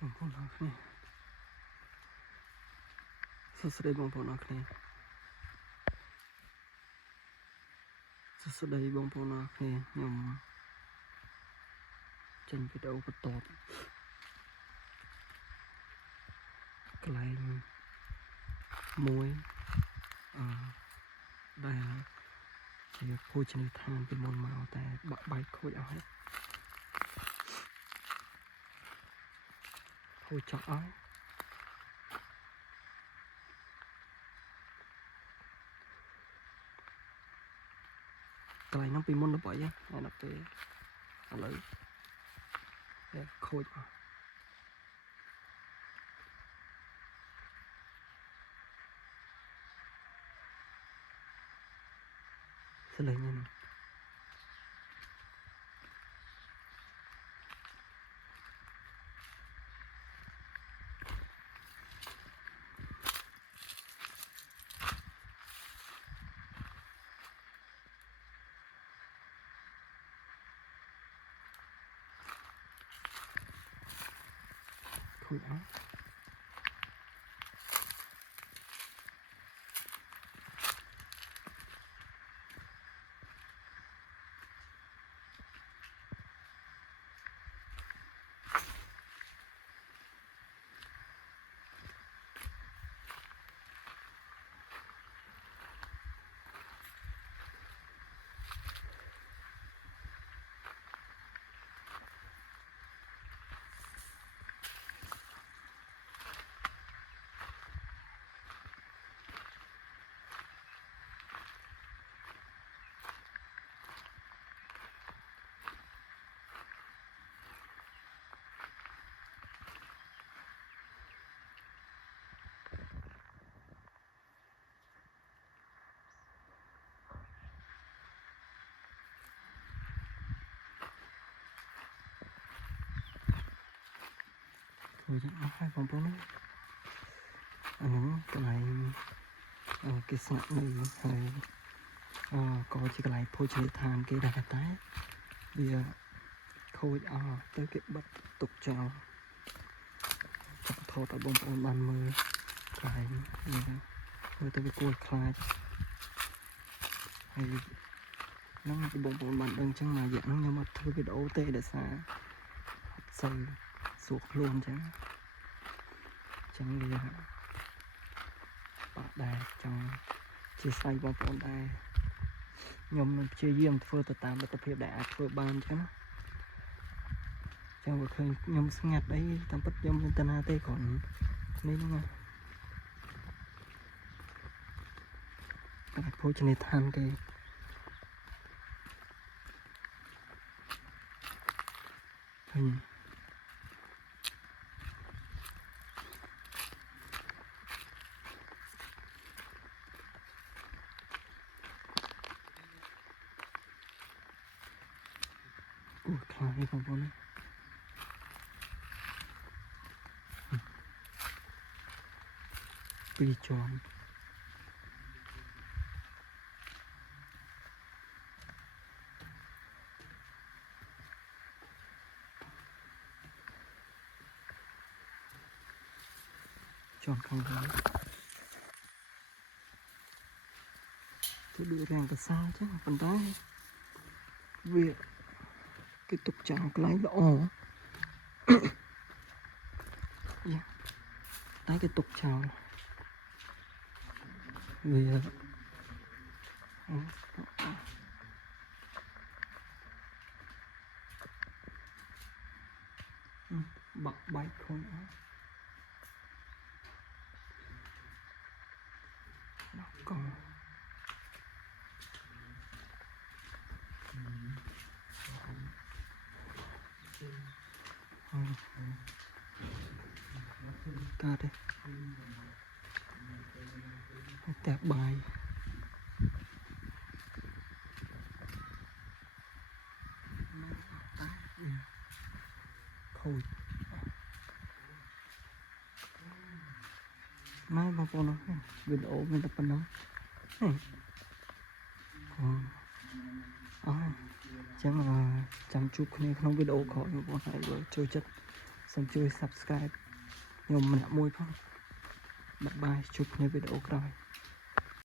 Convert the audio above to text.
បងប្អូនអរគ្នាសួស្តីបងប្អូនអរគ្នាសួស្តីបងប្អូនអរគ្នាខ្ញុំចេញវីដេអូបន្ទាប់កន្លែងមួយដែលជាភោជនីយដ្ឋានពីមុនមកតែបាក់បែកខូចអស់ហើយខូចចោលអស់កន្លែងហ្នឹងពីមុនទៅហើយហើយដល់ពេលឥឡូវខូចអស់សលេងហ្នឹងខូចអស់ហើយបងប្អូនអាហ្នឹងកន្លែងគេស្នាក់នៅហើយក៏ជាកន្លែងភោជនីយដ្ឋានគេដែរតែវាខូចអស់ទៅគេបិទទុកចោលចាប់ថតឲ្យបងប្អូនបានមើលកន្លែងនេះមើលទៅវាគួរខ្លាចហើយហ្នឹងបងប្អូនបានដឹងអញ្ចឹងមួយរយៈហ្នឹងខ្ញុំអត់ធ្វើវីដេអូទេដោយសារអត់សូវស្រួលខ្លួនអញ្ចឹងវាបាក់ដែរចង់ជាស្វ័យបងប្អូនដែរខ្ញុំនឹងព្យាយាមធ្វើទៅតាមលទ្ធភាពដែលអាចធ្វើបានអញ្ចឹងបើឃើញខ្ញុំស្ងាត់អីតាមពិតខ្ញុំមិនទៅណាទេគ្រាន់នេះហ្នឹងតែភោជនីយដ្ឋានគេឃើញខ្លាចបងប្អូនពីរជាន់ជាន់ខាងលើទៅដូចរាងកសាអញ្ចឹងប៉ុន្តែវាគេទុកចោលកន្លែងល្អតែគេទុកចោលវាបាក់បែកខ្លួនអស់ដល់កង់កាត់ទេតែបាយខូចម៉ែបងប្អូនវីដេអូមានតែប៉ុណ្ណឹងអញ្ចឹងចាំជួបគ្នាក្នុងវីដេអូក្រោយបងប្អូនហើយចូលចិត្ត សូមជួយ subscribe ខ្ញុំម្នាក់មួយផងបាយបាយជួបគ្នាវីដេអូក្រោយ